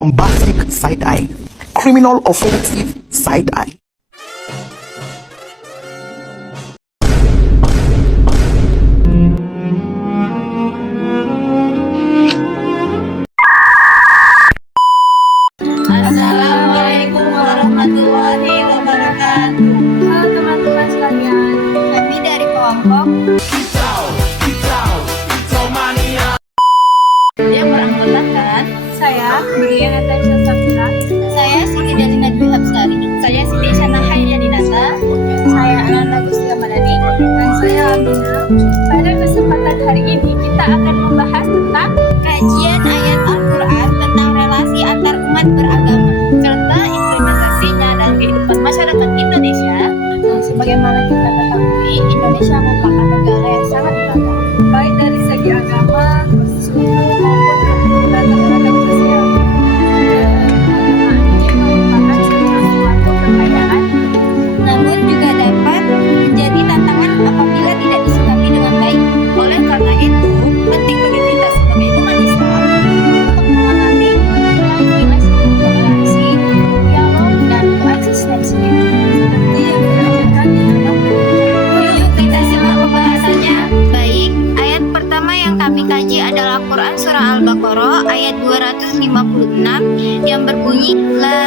bombastic side-eye, criminal offensive side-eye. Assalamualaikum warahmatullahi wabarakatuh. Halo teman-teman sekalian, Kami dari kelompok yang beranggotakan saya Budia Natasha Safira, saya Siti Dalina Dwi Hapsari, saya Siti Shana Hayrianinata, saya Ananda Gustia Madani, dan saya Amina. Pada kesempatan hari ini kita akan membahas tentang kajian ayat Al-Quran tentang relasi antar umat beragama serta implementasinya dalam kehidupan masyarakat Indonesia. sebagaimana kita ketahui, Indonesia merupakan negara yang sangat beragam, baik dari segi agama, suku maupun kebutuhan terhadap sosial. Dan keagamaan ini merupakan suatu kekayaan. Namun juga dapat menjadi tantangan apabila tidak disikapi dengan baik. Oleh karena itu, penting bagi kita sebagai umat Islam untuk memahami nilai-nilai seperti toleransi, dialog, dan koeksistensi. Seperti yang diajarkan di dalam Yuk kita simak pembahasannya. Baik, ayat pertama yang kami kaji adalah Quran Surah Al-Baqarah ayat 256 yang berbunyi La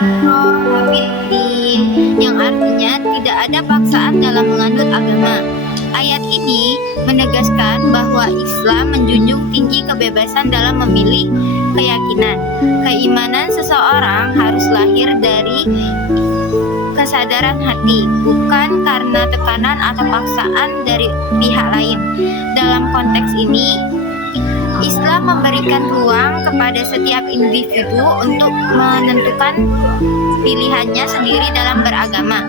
ikraha fiddin, yang artinya tidak ada paksaan dalam menganut agama. Ayat ini menegaskan bahwa Islam menjunjung tinggi kebebasan dalam memilih keyakinan. Keimanan seseorang harus lahir dari kesadaran hati, bukan karena tekanan atau paksaan dari pihak lain. Dalam konteks ini, Islam memberikan ruang kepada setiap individu untuk menentukan pilihannya sendiri dalam beragama,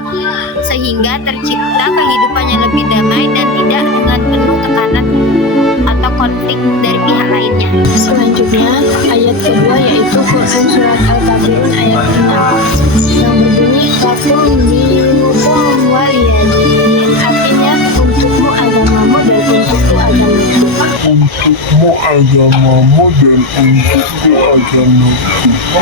sehingga tercipta kehidupan yang lebih damai dan tidak dengan penuh tekanan atau konflik dari pihak lainnya. Selanjutnya, ayat kedua yaitu Quran Surat Al-Kafirun ayat 6 yang berbunyi Lakum dinukum waliyadin, artinya untukmu agamamu dan untukku agamaku. Untukmu agamamu dan untukku agamaku.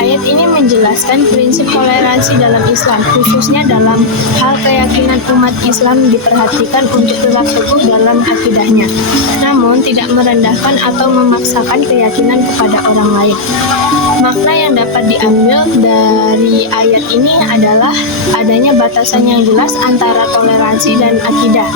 Ayat ini menjelaskan prinsip toleransi dalam Islam, khususnya dalam hal keyakinan umat Islam diperhatikan untuk tetap teguh dalam akidahnya, namun tidak merendahkan atau memaksakan keyakinan kepada orang lain. Makna yang dapat diambil dari ayat ini adalah adanya batasan yang jelas antara toleransi dan akidah.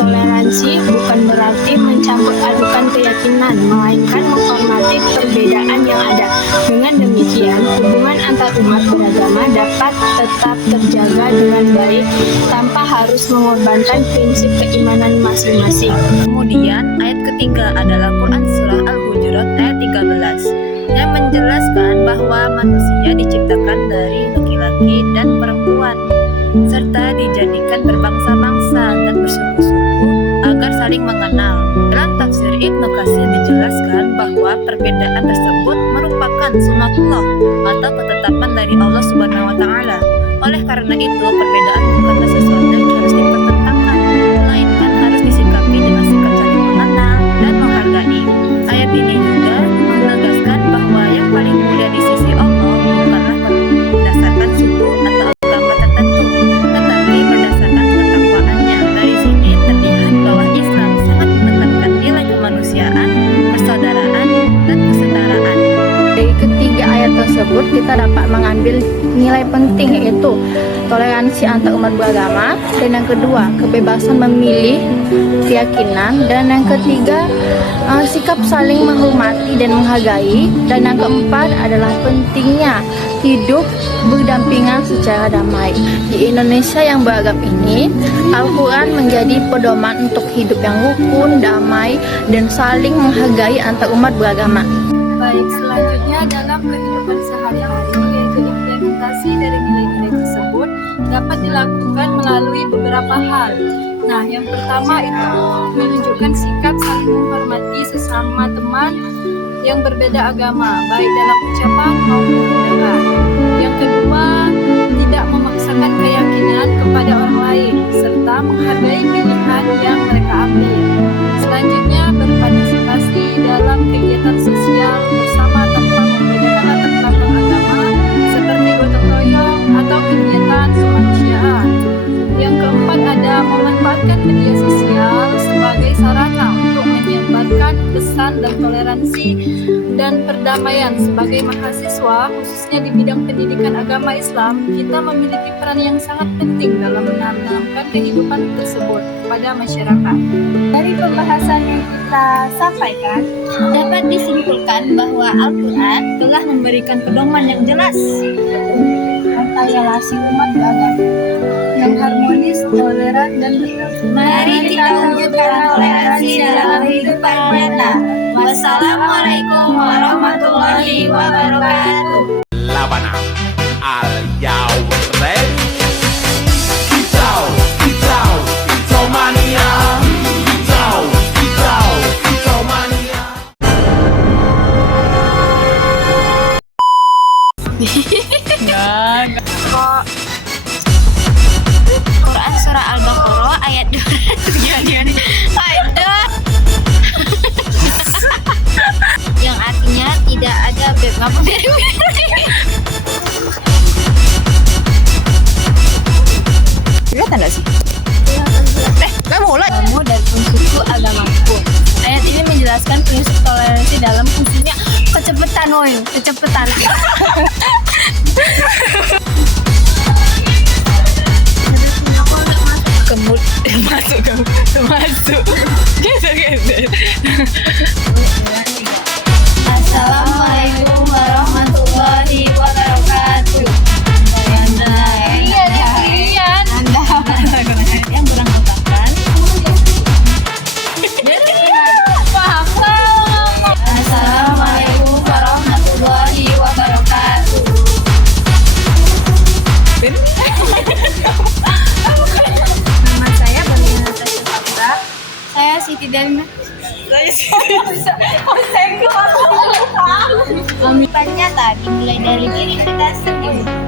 Toleransi bukan berarti mencampur adukan keyakinan, melainkan menghormati perbedaan yang ada. Dengan demikian, hubungan antar umat beragama dapat tetap terjaga dengan baik tanpa harus mengorbankan prinsip keimanan masing-masing. Kemudian ayat ketiga adalah Quran Surah Al-Hujurat ayat 13 yang menjelaskan bahwa manusia diciptakan dari laki-laki dan perempuan serta dijadikan berbangsa-bangsa dan bersuku-suku agar saling mengenal. Dalam tafsir Ibnu Katsir dijelaskan bahwa perbedaan tersebut merupakan sunatullah atau ketetapan dari Allah Subhanahu wa taala. Oleh karena itu, perbedaan bukanlah sesuatu yang harus dipertentangkan, melainkan harus disikapi dengan sikap saling mengenal dan menghargai. Ayat ini juga menegaskan bahwa yang paling mulia di sisi Allah bukanlah berdasarkan suku atau agama tertentu, tetapi berdasarkan ketakwaannya. Dari sini terlihat bahwa Islam sangat menekankan nilai kemanusiaan, persaudaraan, dan kesetaraan. Dari ketiga ayat tersebut kita dapat mengambil nilai penting yaitu toleransi antar umat beragama, dan yang kedua kebebasan memilih keyakinan, dan yang ketiga sikap saling menghormati dan menghargai, dan yang keempat adalah pentingnya hidup berdampingan secara damai. Di Indonesia yang beragam ini, Al-Quran menjadi pedoman untuk hidup yang rukun, damai, dan saling menghargai antar umat beragama. Baik, selanjutnya dalam kehidupan sehari-hari yaitu implementasi dari nilai-nilai tersebut dapat dilakukan melalui beberapa hal. Nah, yang pertama itu menunjukkan sikap saling menghormati sesama teman yang berbeda agama, baik dalam ucapan maupun tindakan. Yang kedua, tidak memaksakan keyakinan kepada orang lain, serta menghargai pilihan yang mereka ambil. Selanjutnya, berpartisipasi dalam kegiatan sosial bersama tanpa membedakan latar belakang agama, seperti gotong royong atau kegiatan kemanusiaan. Yang keempat ada memanfaatkan media sosial sebagai sarana untuk menyebarkan pesan dan toleransi dan perdamaian. Sebagai mahasiswa, khususnya di bidang pendidikan agama Islam, kita memiliki peran yang sangat penting dalam menanamkan kehidupan tersebut kepada masyarakat. Dari pembahasan yang kita sampaikan, Dapat disimpulkan bahwa Al-Quran telah memberikan pedoman yang jelas tentang relasi umat beragama yang harmonis, toleran, dan berdamai. Mari kita wujudkan toleransi dalam kehidupan nyata. Wassalamualaikum warahmatullahi wabarakatuh. Labana al yaw ready Kitau Kitau mania Kitau mania Quran surah Al-Baqarah ayat 200 yang artinya tidak ada Kelihatan nggak sih? Kamu dan unsurku agamaku. Ayat ini menjelaskan prinsip toleransi dalam khususnya kecepatan. Masuk. Assalamualaikum warahmatullahi wabarakatuh. Yang kurang hafalkan. Assalamualaikum warahmatullahi wabarakatuh. Nama saya Balina Natasha Sabra. Saya Siti Dalma. Saya Tanya tadi mulai dari diri kita sendiri.